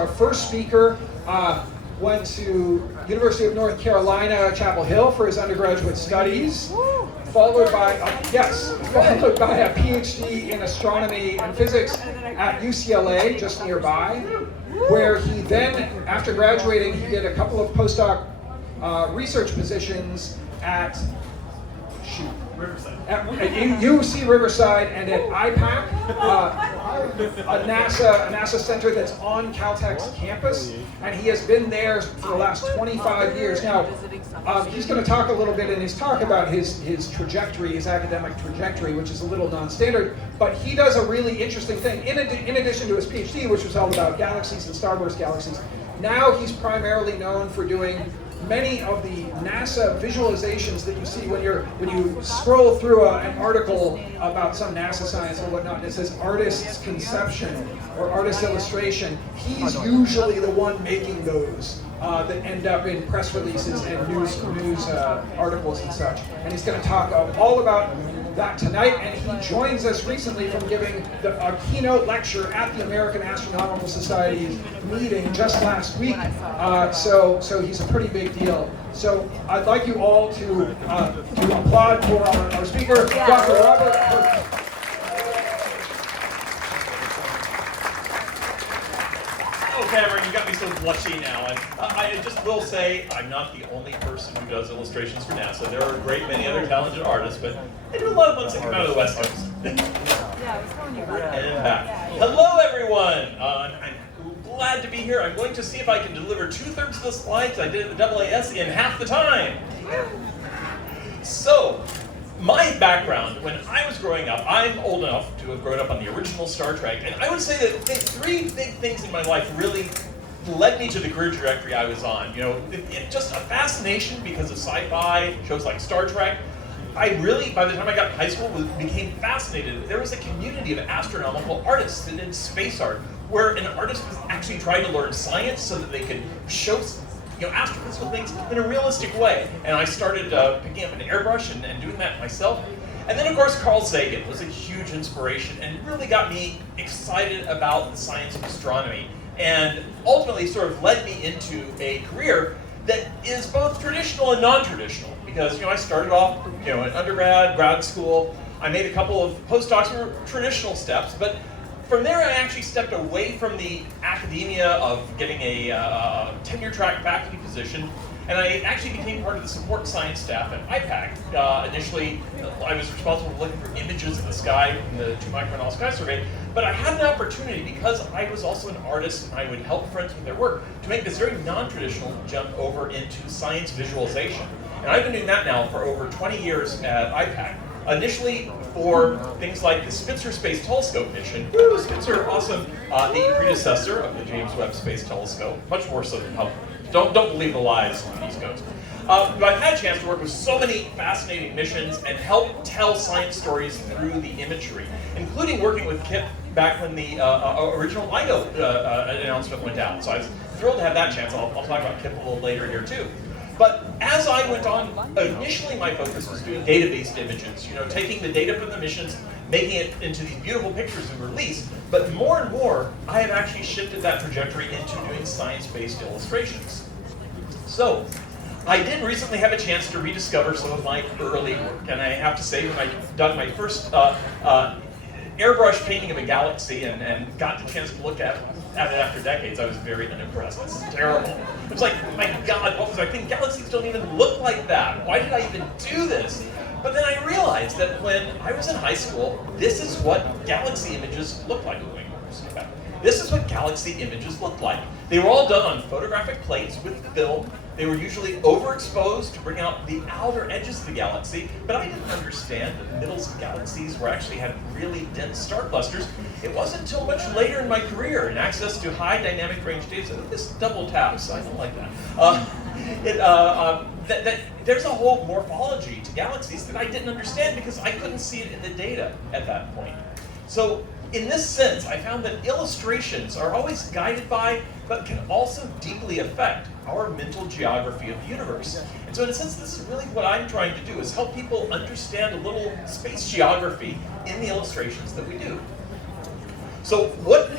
our first speaker went to University of North Carolina, Chapel Hill for his undergraduate studies, followed by a PhD in astronomy and physics at UCLA, just nearby, where he then, after graduating, he did a couple of postdoc research positions at UC Riverside and at IPAC, a NASA center that's on Caltech's campus, and he has been there for the last 25 years. Now, he's going to talk a little bit in his talk about his trajectory, his academic trajectory, which is a little non-standard, but he does a really interesting thing. In addition to his PhD, which was all about galaxies and starburst galaxies, now he's primarily known for doing many of the NASA visualizations that you see when you scroll through an article about some NASA science or whatnot, and it says artist's conception or artist's illustration. He's usually the one making those that end up in press releases and news articles and such. And he's going to talk all about that tonight, and he joins us recently from giving a keynote lecture at the American Astronomical Society meeting just last week. So he's a pretty big deal. So I'd like you all to applaud for our speaker, Dr. Robert Kirk. Cameron, you got me so blushy now. And I just will say, I'm not the only person who does illustrations for NASA. There are a great many other talented artists, but I do a lot of ones that come out of the West Coast. Yeah, I was telling you about that. And back. Hello, everyone. I'm glad to be here. I'm going to see if I can deliver 2/3 of the slides I did at the AAS in half the time. So, my background, when I was growing up, I'm old enough to have grown up on the original Star Trek, and I would say that three big things in my life really led me to the career trajectory I was on. You know, just a fascination because of sci-fi, shows like Star Trek. I really, by the time I got to high school, became fascinated. There was a community of astronomical artists that did space art, where an artist was actually trying to learn science so that they could show astrophysical things in a realistic way. And I started picking up an airbrush and doing that myself. And then, of course, Carl Sagan was a huge inspiration and really got me excited about the science of astronomy, and ultimately sort of led me into a career that is both traditional and non-traditional. Because I started off in undergrad, grad school. I made a couple of postdocs that were traditional steps, but from there, I actually stepped away from the academia of getting a tenure track faculty position, and I actually became part of the support science staff at IPAC. Initially, I was responsible for looking for images of the sky from the 2-micron sky survey, but I had an opportunity, because I was also an artist and I would help friends with their work, to make this very non-traditional jump over into science visualization. And I've been doing that now for over 20 years at IPAC. Initially for things like the Spitzer Space Telescope mission. Woo, Spitzer, awesome. The predecessor of the James Webb Space Telescope. Much more so than Hubble. Don't believe the lies on these goes. But I've had a chance to work with so many fascinating missions and help tell science stories through the imagery, including working with Kip back when the original LIGO announcement went out. So I was thrilled to have that chance. I'll talk about Kip a little later here too. But as I went on, initially my focus was doing data-based images, taking the data from the missions, making it into these beautiful pictures and release. But more and more, I have actually shifted that trajectory into doing science-based illustrations. So, I did recently have a chance to rediscover some of my early work, and I have to say, when I done my first airbrush painting of a galaxy and got the chance to look at it after decades, I was very unimpressed. This is terrible. It was like, my God, what was I thinking? Galaxies don't even look like that. Why did I even do this? But then I realized that when I was in high school, this is what galaxy images look like. This is what galaxy images look like. They were all done on photographic plates with film. They were usually overexposed to bring out the outer edges of the galaxy, but I didn't understand that the middles of galaxies actually had really dense star clusters. It wasn't until much later in my career and access to high dynamic range data. This double taps, I don't like that. There's a whole morphology to galaxies that I didn't understand because I couldn't see it in the data at that point. So in this sense, I found that illustrations are always guided by, but can also deeply affect our mental geography of the universe. And so in a sense, this is really what I'm trying to do, is help people understand a little space geography in the illustrations that we do. So what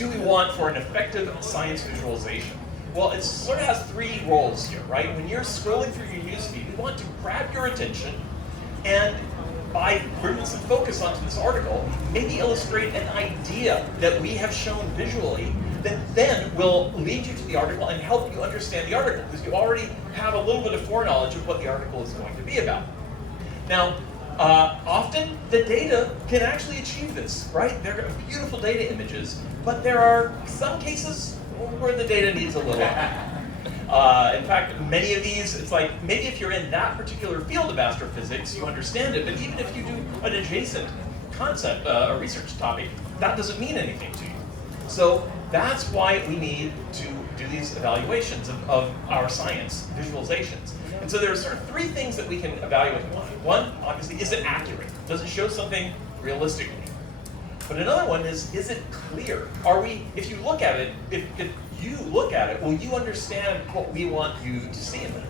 do we want for an effective science visualization? Well, it sort of has three roles here, right? When you're scrolling through your newsfeed, we want to grab your attention and by bringing some focus onto this article, maybe illustrate an idea that we have shown visually that then will lead you to the article and help you understand the article, because you already have a little bit of foreknowledge of what the article is going to be about. Now, often the data can actually achieve this, right? They're beautiful data images, but there are some cases where the data needs a little help. In fact, many of these, it's like, maybe if you're in that particular field of astrophysics, you understand it, but even if you do an adjacent concept, a research topic, that doesn't mean anything to you. So that's why we need to do these evaluations of our science visualizations. And so there are sort of three things that we can evaluate. One, obviously, is it accurate? Does it show something realistically? But another one is it clear? Are we, if you look at it, if you look at it, will you understand what we want you to see in it?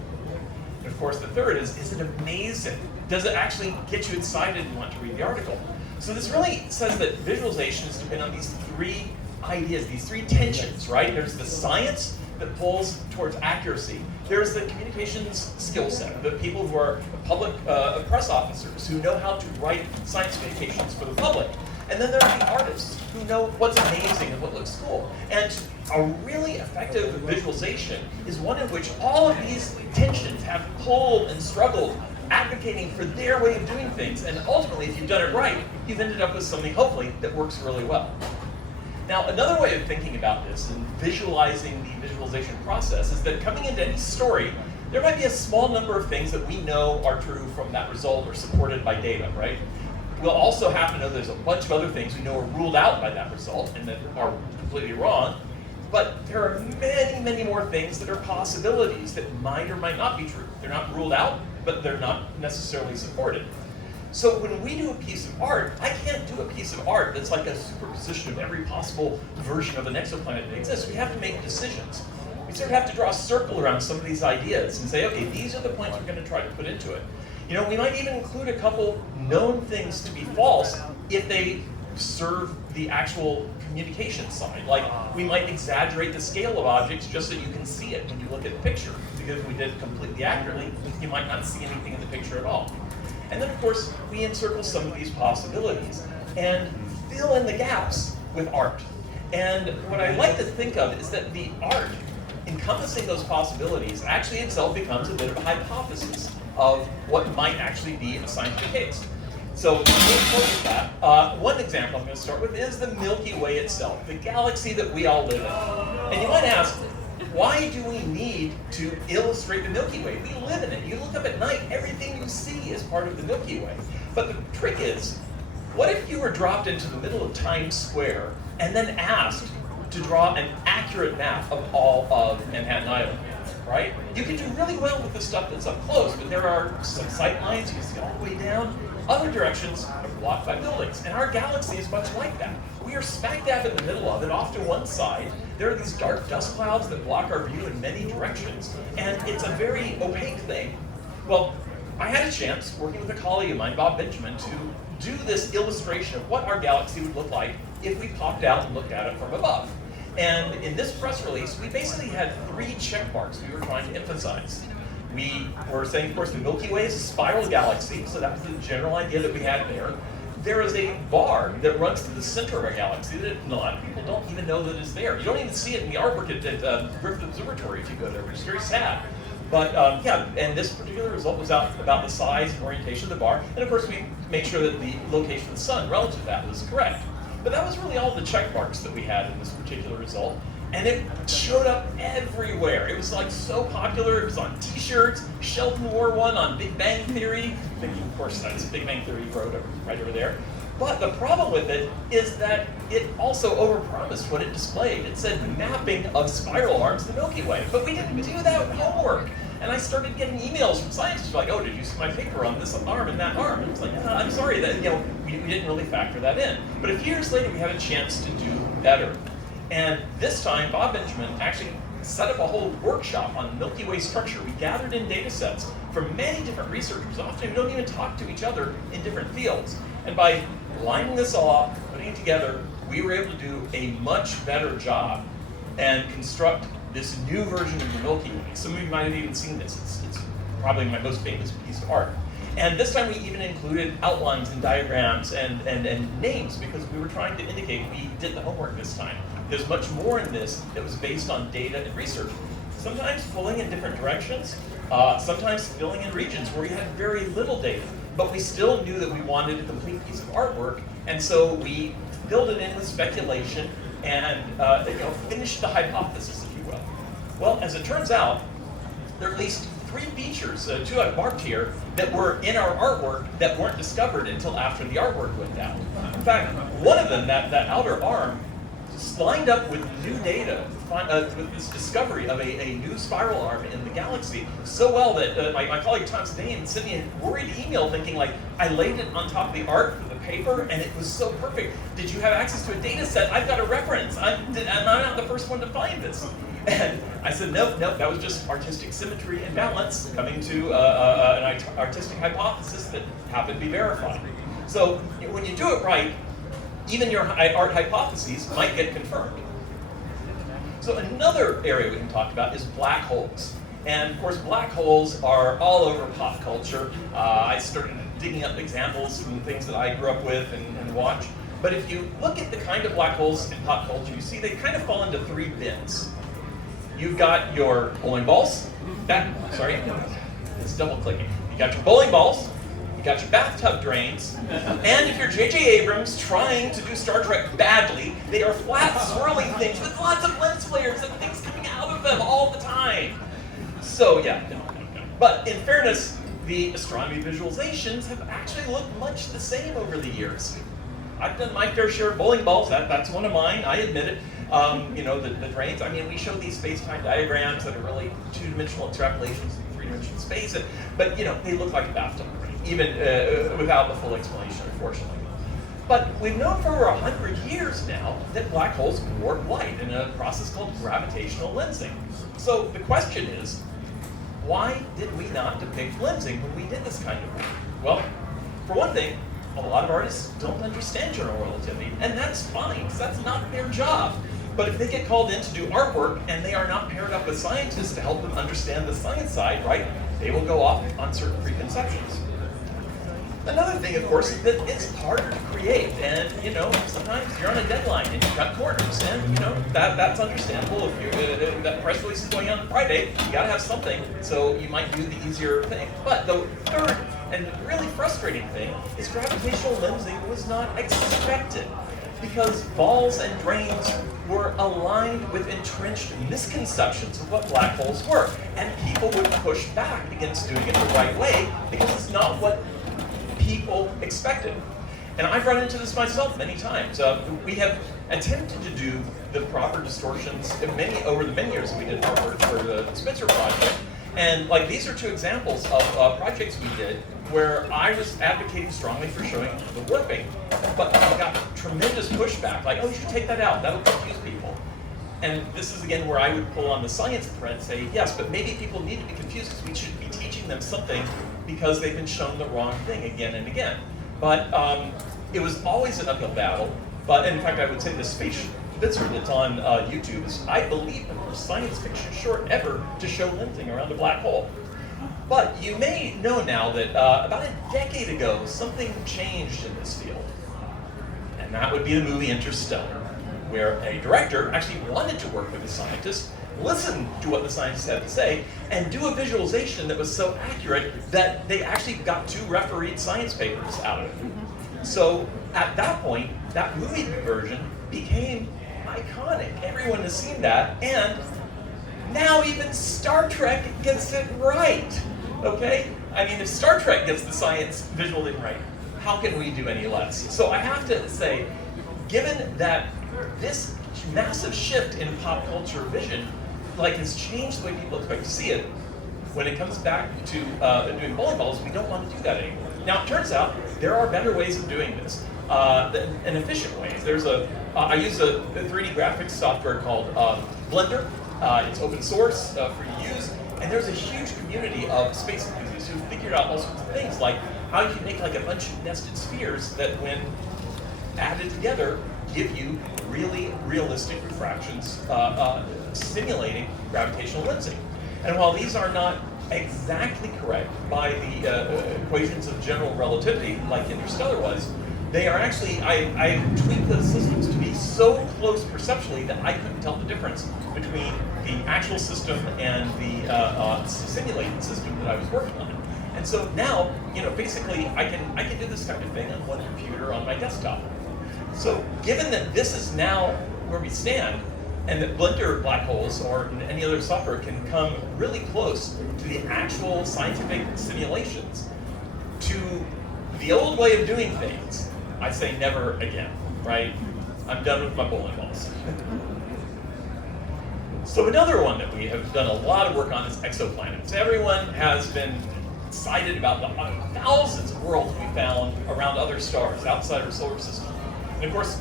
And of course, the third is it amazing? Does it actually get you excited and want to read the article? So this really says that visualizations depend on these three ideas, these three tensions, right? There's the science that pulls towards accuracy. There's the communications skill set, the people who are public press officers who know how to write science communications for the public. And then there are the artists who know what's amazing and what looks cool. And a really effective visualization is one in which all of these tensions have pulled and struggled, advocating for their way of doing things. And ultimately, if you've done it right, you've ended up with something, hopefully, that works really well. Now, another way of thinking about this and visualizing the visualization process is that coming into any story, there might be a small number of things that we know are true from that result or supported by data, right? We'll also have to know there's a bunch of other things we know are ruled out by that result and that are completely wrong. But there are many, many more things that are possibilities that might or might not be true. They're not ruled out, but they're not necessarily supported. So when we do a piece of art, I can't do a piece of art that's like a superposition of every possible version of an exoplanet that exists. We have to make decisions. We sort of have to draw a circle around some of these ideas and say, okay, these are the points we're going to try to put into it. You know, we might even include a couple known things to be false if they serve the actual communication side. Like, we might exaggerate the scale of objects just so you can see it when you look at the picture. Because if we did it completely accurately, you might not see anything in the picture at all. And then, of course, we encircle some of these possibilities and fill in the gaps with art. And what I like to think of is that the art encompassing those possibilities actually itself becomes a bit of a hypothesis of what might actually be a scientific case. So with that, one example I'm going to start with is the Milky Way itself, the galaxy that we all live in. And you might ask, why do we need to illustrate the Milky Way? We live in it. You look up at night, everything you see is part of the Milky Way. But the trick is, what if you were dropped into the middle of Times Square and then asked to draw an accurate map of all of Manhattan Island, right? You can do really well with the stuff that's up close, but there are some sight lines, you can see all the way down. Other directions are blocked by buildings, and our galaxy is much like that. We are smack dab in the middle of it. Off to one side, there are these dark dust clouds that block our view in many directions, and it's a very opaque thing. Well, I had a chance, working with a colleague of mine, Bob Benjamin, to do this illustration of what our galaxy would look like if we popped out and looked at it from above. And in this press release, we basically had 3 check marks we were trying to emphasize. We were saying, of course, the Milky Way is a spiral galaxy, so that was the general idea that we had there. There is a bar that runs through the center of our galaxy that a lot of people don't even know that is there. You don't even see it in the artwork at Griffith Observatory if you go there, which is very sad. But yeah, and this particular result was out about the size and orientation of the bar, and of course we made sure that the location of the sun relative to that was correct. But that was really all the check marks that we had in this particular result. And it showed up everywhere. It was like so popular. It was on t-shirts. Sheldon wore one on Big Bang Theory. Thinking, of course, that's Big Bang Theory wrote right over there. But the problem with it is that it also overpromised what it displayed. It said mapping of spiral arms to the Milky Way. But we didn't do that homework. And I started getting emails from scientists like, oh, did you see my paper on this arm and that arm? And it's like, I'm sorry, that we didn't really factor that in. But a few years later, we had a chance to do better. And this time, Bob Benjamin actually set up a whole workshop on Milky Way structure. We gathered in data sets from many different researchers, often who don't even talk to each other in different fields. And by lining this all up, putting it together, we were able to do a much better job and construct this new version of the Milky Way. Some of you might have even seen this. It's probably my most famous piece of art. And this time we even included outlines and diagrams and names because we were trying to indicate we did the homework this time. There's much more in this that was based on data and research. Sometimes pulling in different directions, sometimes filling in regions where we had very little data, but we still knew that we wanted a complete piece of artwork, and so we filled it in with speculation and finished the hypothesis, if you will. Well, as it turns out, there are at least 3 features, 2 I've marked here, that were in our artwork that weren't discovered until after the artwork went out. In fact, one of them, that outer arm, lined up with new data, with this discovery of a new spiral arm in the galaxy, so well that my colleague Tom Stain sent me a worried email thinking like, I laid it on top of the art for the paper and it was so perfect. Did you have access to a data set? I've got a reference. I'm not the first one to find this. And I said, nope, that was just artistic symmetry and balance coming to an artistic hypothesis that happened to be verified. So when you do it right, even your art hypotheses might get confirmed. So another area we can talk about is black holes. And of course, black holes are all over pop culture. I started digging up examples from things that I grew up with and watched. But if you look at the kind of black holes in pop culture, you see they kind of fall into 3 bins. You've got your bowling balls. It's double clicking. You got your bowling balls. You got your bathtub drains, and if you're J.J. Abrams trying to do Star Trek badly, they are flat, swirling things with lots of lens flares and things coming out of them all the time. So yeah, no. But in fairness, the astronomy visualizations have actually looked much the same over the years. I've done my fair share of bowling balls. That's one of mine. I admit it. The drains. I mean, we show these space-time diagrams that are really 2-dimensional extrapolations of 3-dimensional space, but they look like a bathtub drain, even without the full explanation, unfortunately. But we've known for over 100 years now that black holes warp light in a process called gravitational lensing. So the question is, why did we not depict lensing when we did this kind of work? Well, for one thing, a lot of artists don't understand general relativity, and that's fine, because that's not their job. But if they get called in to do artwork and they are not paired up with scientists to help them understand the science side, right, they will go off on certain preconceptions. Another thing, of course, is that it's harder to create, and sometimes you're on a deadline and you cut corners, and that's understandable. If that press release is going on Friday, you got to have something, so you might do the easier thing. But the third and really frustrating thing is gravitational lensing was not expected, because balls and drains were aligned with entrenched misconceptions of what black holes were, and people would push back against doing it the right way because it's not what people expected. And I've run into this myself many times. We have attempted to do the proper distortions over the many years that we did artwork for the Spitzer project. And these are 2 examples of projects we did where I was advocating strongly for showing the warping, but I got tremendous pushback, like, oh, you should take that out, that'll confuse people. And this is again where I would pull on the science thread and say, yes, but maybe people need to be confused because we should be teaching them something because they've been shown the wrong thing again and again. But it was always an uphill battle, and in fact I would say the Space Spitzer that's on YouTube is, I believe, the first science fiction short ever to show lensing around a black hole. But you may know now that about a decade ago, something changed in this field. And that would be the movie Interstellar, where a director actually wanted to work with a scientist, listen to what the scientists had to say, and do a visualization that was so accurate that they actually got 2 refereed science papers out of it. So at that point, that movie version became iconic. Everyone has seen that, and now even Star Trek gets it right. Okay? I mean, if Star Trek gets the science visual thing right, how can we do any less? So I have to say, given that this massive shift in pop culture vision has changed the way people expect to see it, when it comes back to doing bowling balls, we don't want to do that anymore. Now, it turns out there are better ways of doing this, and efficient ways. I use a 3D graphics software called Blender. It's open source for you to use, and there's a huge community of space enthusiasts who've figured out all sorts of things, like how you can make a bunch of nested spheres that, when added together, give you really realistic refractions simulating gravitational lensing. And while these are not exactly correct by the equations of general relativity like interstellar was, they are actually, I tweaked the systems to be so close perceptually that I couldn't tell the difference between the actual system and the simulated system that I was working on. And so now, basically I can do this kind of thing on one computer on my desktop. So given that this is now where we stand, and that Blender black holes or any other software can come really close to the actual scientific simulations, to the old way of doing things, I say never again, right? I'm done with my bowling balls. So another one that we have done a lot of work on is exoplanets. Everyone has been excited about the thousands of worlds we found around other stars outside our solar system. And of course,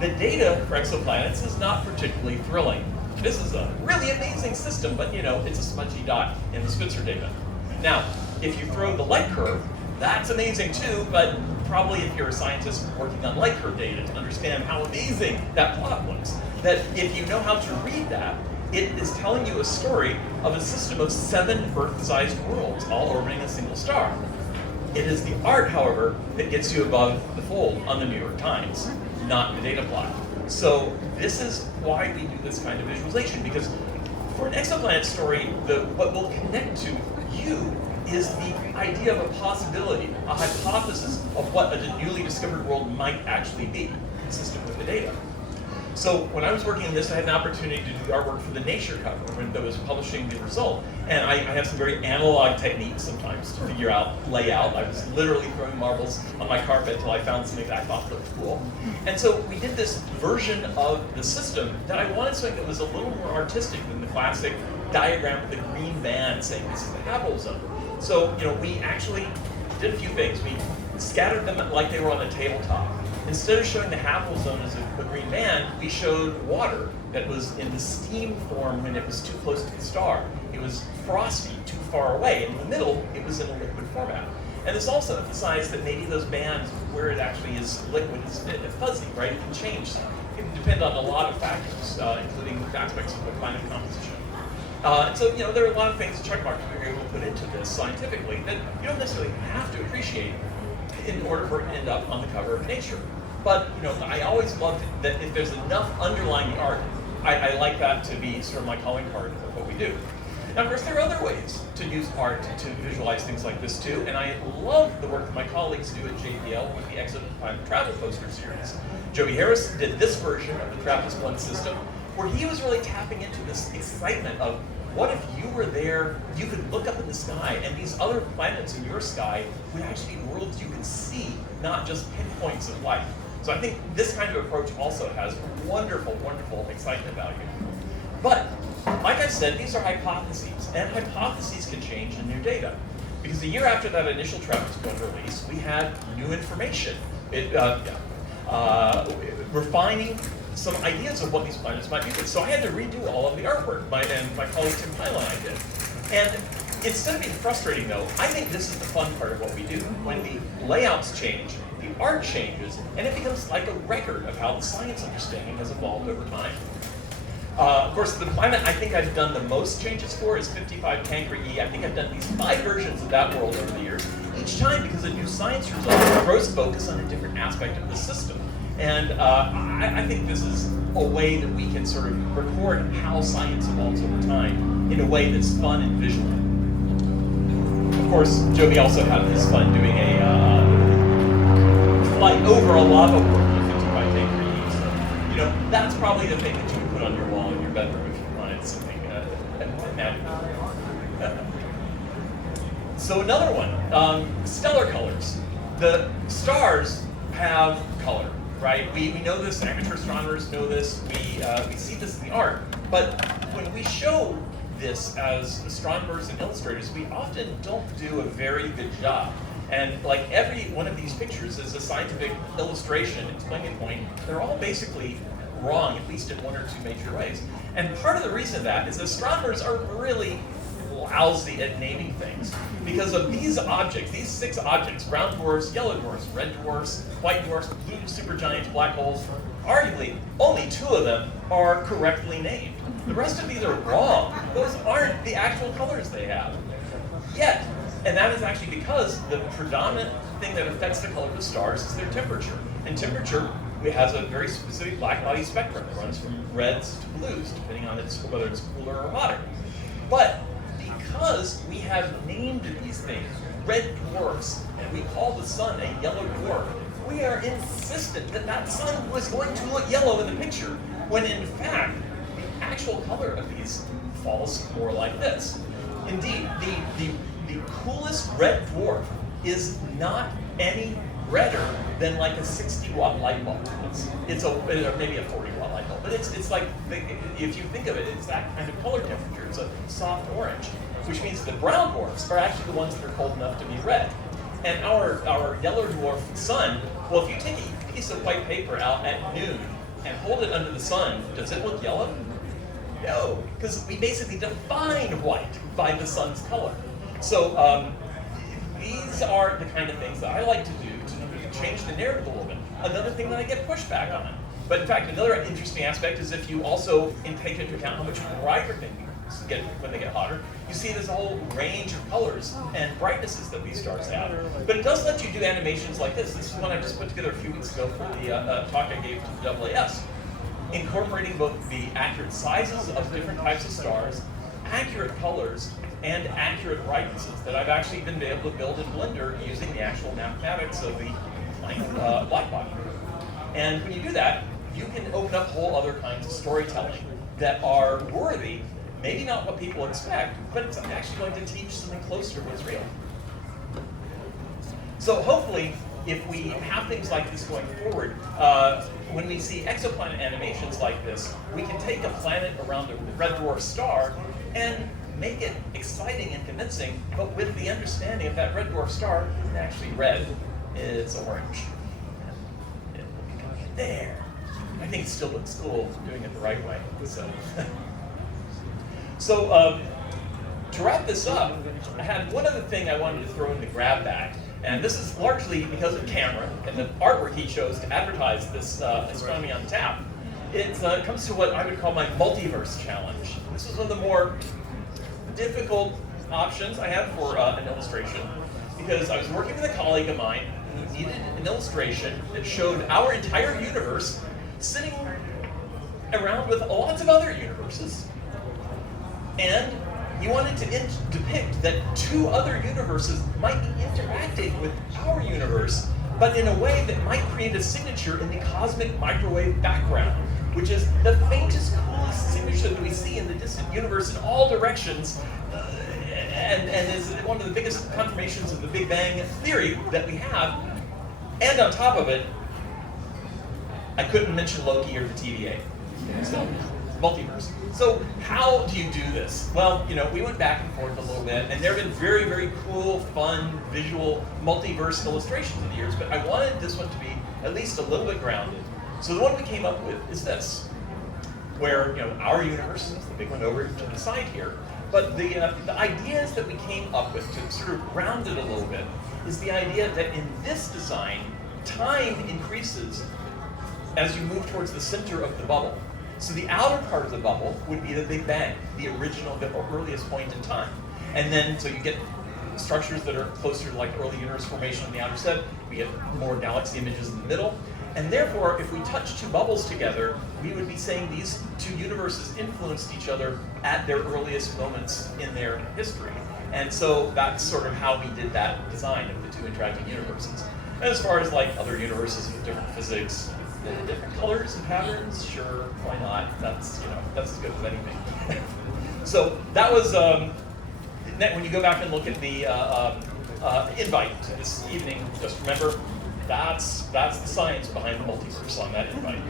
the data for exoplanets is not particularly thrilling. This is a really amazing system, but it's a smudgy dot in the Spitzer data. Now, if you throw the light curve, that's amazing too, but probably if you're a scientist working on light curve data to understand how amazing that plot looks, that if you know how to read that, it is telling you a story of a system of 7 Earth-sized worlds all orbiting a single star. It is the art, however, that gets you above the fold on the New York Times, not the data plot. So this is why we do this kind of visualization, because for an exoplanet story, what will connect to you is the idea of a possibility, a hypothesis of what a newly discovered world might actually be, consistent with the data. So when I was working on this, I had an opportunity to do the artwork for the Nature cover when I was publishing the result. And I have some very analog techniques sometimes to figure out layout. I was literally throwing marbles on my carpet until I found something that I thought looked cool. And so we did this version of the system that I wanted something that was a little more artistic than the classic diagram with the green band saying this is the habitable zone. So we actually did a few things. We scattered them like they were on a tabletop. Instead of showing the habitable zone as a green band, we showed water that was in the steam form when it was too close to the star. It was frosty, too far away. In the middle, it was in a liquid format. And this also emphasized that maybe those bands where it actually is liquid is fuzzy, right? It can change. It can depend on a lot of factors, including aspects of the climate composition. So there are a lot of things, check marks we were able to put into this scientifically that you don't necessarily have to appreciate in order for it to end up on the cover of Nature. But I always loved that if there's enough underlying art, I like that to be sort of my calling card of what we do. Now, of course, there are other ways to use art to visualize things like this too, and I love the work that my colleagues do at JPL with the Exoplanet Travel Poster Series. Joey Harris did this version of the TRAPPIST-1 system, where he was really tapping into this excitement of what if you were there, you could look up in the sky, and these other planets in your sky would actually be worlds you could see, not just pinpoints of life. So I think this kind of approach also has wonderful, wonderful excitement value. But, like I said, these are hypotheses, and hypotheses can change in new data. Because a year after that initial TRAPPIST-1 release, we had new information. Refining some ideas of what these planets might be. So I had to redo all of the artwork, and my colleague Tim Pyle and I did. And instead of being frustrating though, I think this is the fun part of what we do. When the layouts change, the art changes, and it becomes like a record of how the science understanding has evolved over time. Of course, the planet I think I've done the most changes for is 55 Cancri E. I think I've done these 5 versions of that world over the years, each time because a new science result grows focus on a different aspect of the system. And I think this is a way that we can sort of record how science evolves over time in a way that's fun and visual. Of course, Joby also had his fun doing a flight over a lava world with 55 Cancri. So, that's probably the thing that you would put on your wall in your bedroom if you wanted something magical. So another one, stellar colors. The stars have color. Right? We know this, amateur astronomers know this, we see this in the art, but when we show this as astronomers and illustrators, we often don't do a very good job. And like every one of these pictures is a scientific illustration, explaining a point, they're all basically wrong, at least in one or two major ways. And part of the reason of that is astronomers are really lousy at naming things. Because of these objects, these 6 objects, brown dwarfs, yellow dwarfs, red dwarfs, white dwarfs, blue supergiants, black holes, arguably, only 2 of them are correctly named. The rest of these are wrong. Those aren't the actual colors they have. Yet, and that is actually because the predominant thing that affects the color of the stars is their temperature. And temperature has a very specific black body spectrum that runs from reds to blues, depending on whether it's cooler or hotter. But because we have named these things red dwarfs, and we call the sun a yellow dwarf, we are insistent that that sun was going to look yellow in the picture, when in fact, the actual color of these falls more like this. Indeed, the coolest red dwarf is not any redder than like a 60-watt light bulb. It's maybe a 40-watt light bulb, but it's like, if you think of it, it's that kind of color temperature. It's a soft orange, which means the brown dwarfs are actually the ones that are cold enough to be red. And our yellow dwarf sun, well, if you take a piece of white paper out at noon and hold it under the sun, does it look yellow? No, because we basically define white by the sun's color. So these are the kind of things that I like to do to change the narrative a little bit. Another thing that I get pushback on. But in fact, another interesting aspect is if you also take into account how much brighter things get when they get hotter, you see there's a whole range of colors and brightnesses that these stars have. But it does let you do animations like this. This is one I just put together a few weeks ago for the talk I gave to the AAS, incorporating both the accurate sizes of different types of stars, accurate colors, and accurate brightnesses that I've actually been able to build in Blender using the actual mathematics of the black body. And when you do that, you can open up whole other kinds of storytelling that are worthy, maybe not what people expect, but it's actually going to teach something closer to what's real. So hopefully, if we have things like this going forward, when we see exoplanet animations like this, we can take a planet around a red dwarf star and make it exciting and convincing, but with the understanding of that red dwarf star isn't actually red, it's orange. And it will be coming in there. I think it still looks cool doing it the right way. So to wrap this up, I had one other thing I wanted to throw in the grab bag. And this is largely because of Cameron and the artwork he chose to advertise this Astronomy on Tap. It comes to what I would call my multiverse challenge. This was one of the more difficult options I had for an illustration, because I was working with a colleague of mine who needed an illustration that showed our entire universe sitting around with lots of other universes. And he wanted to depict that 2 other universes might be interacting with our universe, but in a way that might create a signature in the cosmic microwave background, which is the faintest, coolest signature that we see in the distant universe in all directions, and is one of the biggest confirmations of the Big Bang theory that we have. And on top of it, I couldn't mention Loki or the TVA. So, multiverse. So how do you do this? Well, we went back and forth a little bit, and there have been very, very cool, fun, visual, multiverse illustrations in the years, but I wanted this one to be at least a little bit grounded. So the one we came up with is this, where our universe is the big one over to the side here, but the ideas that we came up with to sort of ground it a little bit is the idea that in this design, time increases as you move towards the center of the bubble. So the outer part of the bubble would be the Big Bang, the original, the earliest point in time. And then, so you get structures that are closer to like early universe formation on the outer set, we get more galaxy images in the middle. And therefore, if we touch 2 bubbles together, we would be saying these 2 universes influenced each other at their earliest moments in their history. And so that's sort of how we did that design of the 2 interacting universes. And as far as like other universes with different physics, different colors and patterns, sure, why not? That's that's as good as anything. So that was when you go back and look at the invite this evening. Just remember, that's the science behind the multiverse on that invite.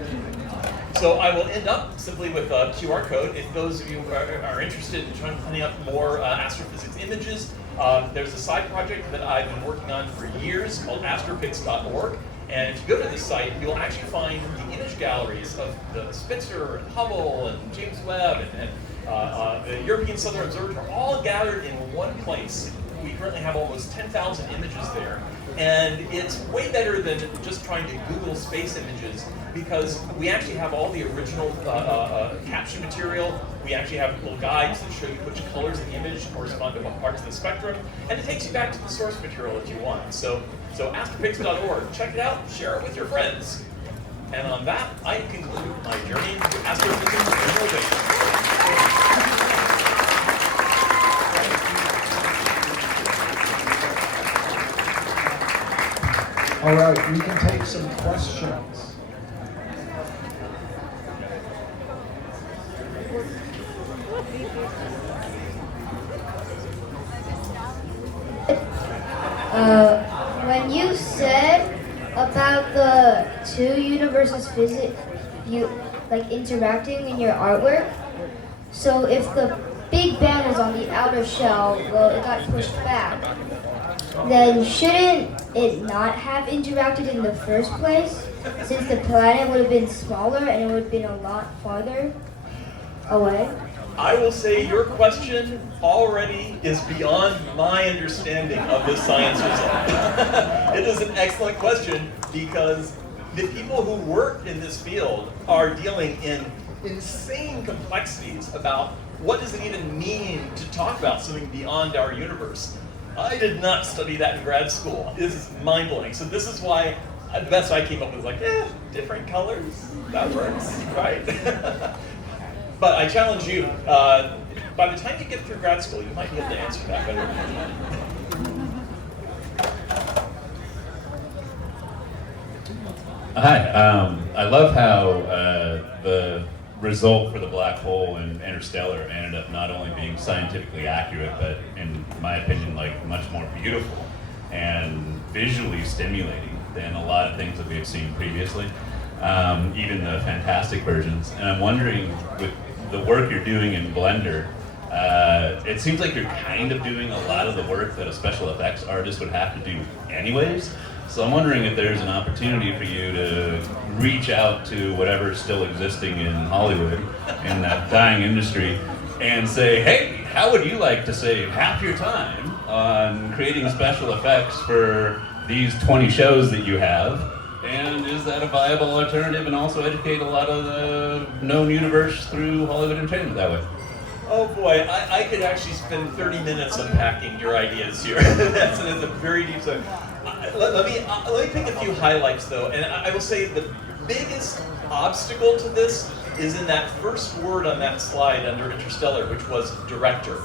So I will end up simply with a QR code. If those of you are interested in trying to find out more astrophysics images, there's a side project that I've been working on for years called astropix.org. And if you go to this site, you'll actually find the image galleries of the Spitzer and Hubble and James Webb and the European Southern Observatory all gathered in one place. we currently have almost 10,000 images there. And it's way better than just trying to Google space images, because we actually have all the original caption material. We actually have little guides that show you which colors in the image correspond to what parts of the spectrum, and it takes you back to the source material if you want. So astrophysics.org, check it out, share it with your friends. And on that, I conclude my journey to astrophysics visualization. All right, we can take some questions. When you said about the two universes like interacting in your artwork, so if the Big Bang is on the outer shell, well, it got pushed back, then shouldn't it not have interacted in the first place, since the planet would have been smaller and it would have been a lot farther away? I will say your question already is beyond my understanding of this science result. It is an excellent question, because the people who work in this field are dealing in insane complexities about what does it even mean to talk about something beyond our universe. I did not study that in grad school. This is mind-blowing. So this is why the best I came up with was like, different colors, that works, right? But I challenge you, by the time you get through grad school, you might be able to answer that better than me. Hi, I love how the result for the black hole in Interstellar ended up not only being scientifically accurate, but in my opinion, like much more beautiful and visually stimulating than a lot of things that we have seen previously, even the fantastic versions. And I'm wondering, with the work you're doing in Blender, it seems like you're kind of doing a lot of the work that a special effects artist would have to do anyways. So I'm wondering if there's an opportunity for you to reach out to whatever's still existing in Hollywood, in that dying industry, and say, hey, how would you like to save half your time on creating special effects for these 20 shows that you have? And is that a viable alternative, and also educate a lot of the known universe through Hollywood entertainment that way? Oh boy, I could actually spend 30 minutes unpacking your ideas here. That's a very deep subject. Let me pick a few highlights though, and I will say the biggest obstacle to this is in that first word on that slide under Interstellar, which was director.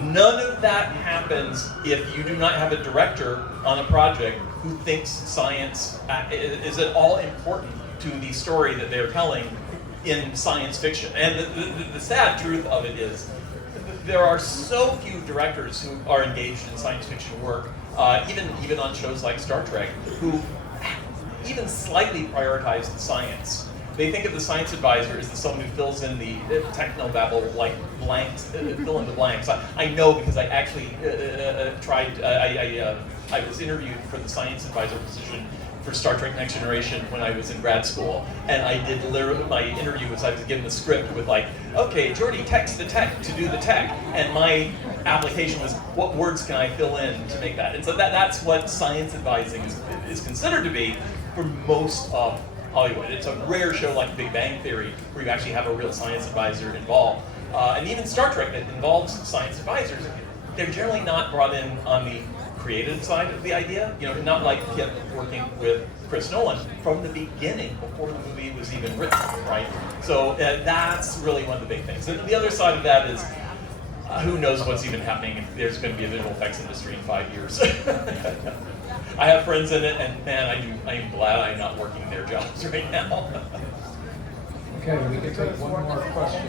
None of that happens if you do not have a director on a project who thinks science is at all important to the story that they're telling in science fiction. And the sad truth of it is, there are so few directors who are engaged in science fiction work, even on shows like Star Trek, who even slightly prioritize the science. They think of the science advisor as someone who fills in the technobabble like blanks, fill in the blanks. I know, because I actually tried. I was interviewed for the science advisor position for Star Trek Next Generation when I was in grad school, and I did literally, my interview was I was given the script with like, okay, Jordy, text the tech to do the tech, and my application was, what words can I fill in to make that? And so that's what science advising is considered to be for most of Hollywood. It's a rare show like Big Bang Theory where you actually have a real science advisor involved. And even Star Trek that involves science advisors, they're generally not brought in on the creative side of the idea, not like Kip working with Chris Nolan from the beginning, before the movie was even written, right? So that's really one of the big things. And the other side of that is, who knows what's even happening if there's going to be a visual effects industry in 5 years. I have friends in it, and man, I am glad I'm not working their jobs right now. Okay, we can take one more question.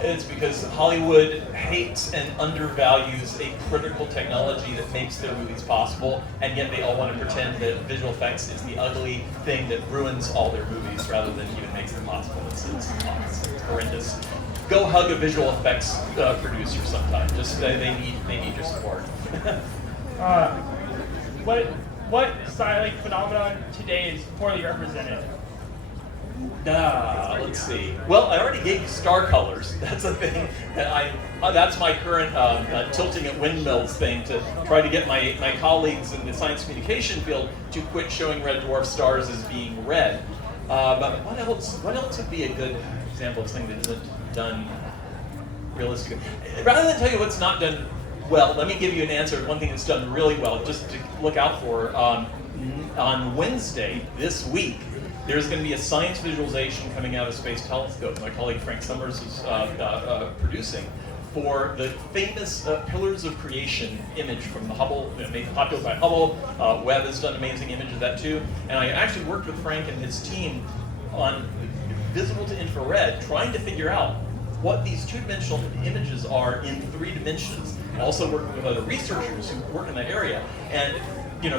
It's because Hollywood hates and undervalues a critical technology that makes their movies possible, and yet they all want to pretend that visual effects is the ugly thing that ruins all their movies rather than even makes them possible. It's horrendous. Go hug a visual effects producer sometime. Just they need your support. What phenomenon today is poorly represented? Let's see. Well, I already gave you star colors. That's a thing that that's my current tilting at windmills thing to try to get my colleagues in the science communication field to quit showing red dwarf stars as being red. But what else? What else would be a good example of something that isn't done realistically? Rather than tell you what's not done well, let me give you an answer of one thing that's done really well, just to look out for. On Wednesday this week, there's going to be a science visualization coming out of Space Telescope. My colleague Frank Summers is producing for the famous Pillars of Creation image from the Hubble, made popular by Hubble. Webb has done an amazing image of that too. And I actually worked with Frank and his team on visible to infrared, trying to figure out what these two-dimensional images are in 3 dimensions. Also working with other researchers who work in that area. And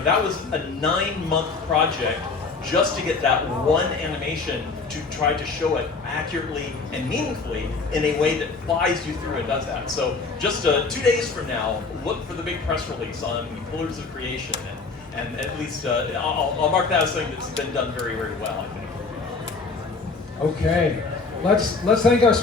that was a 9-month project just to get that one animation to try to show it accurately and meaningfully in a way that flies you through and does that. So just 2 days from now, look for the big press release on the Pillars of Creation, and at least I'll mark that as something that's been done very, very well, I think. Okay, let's thank our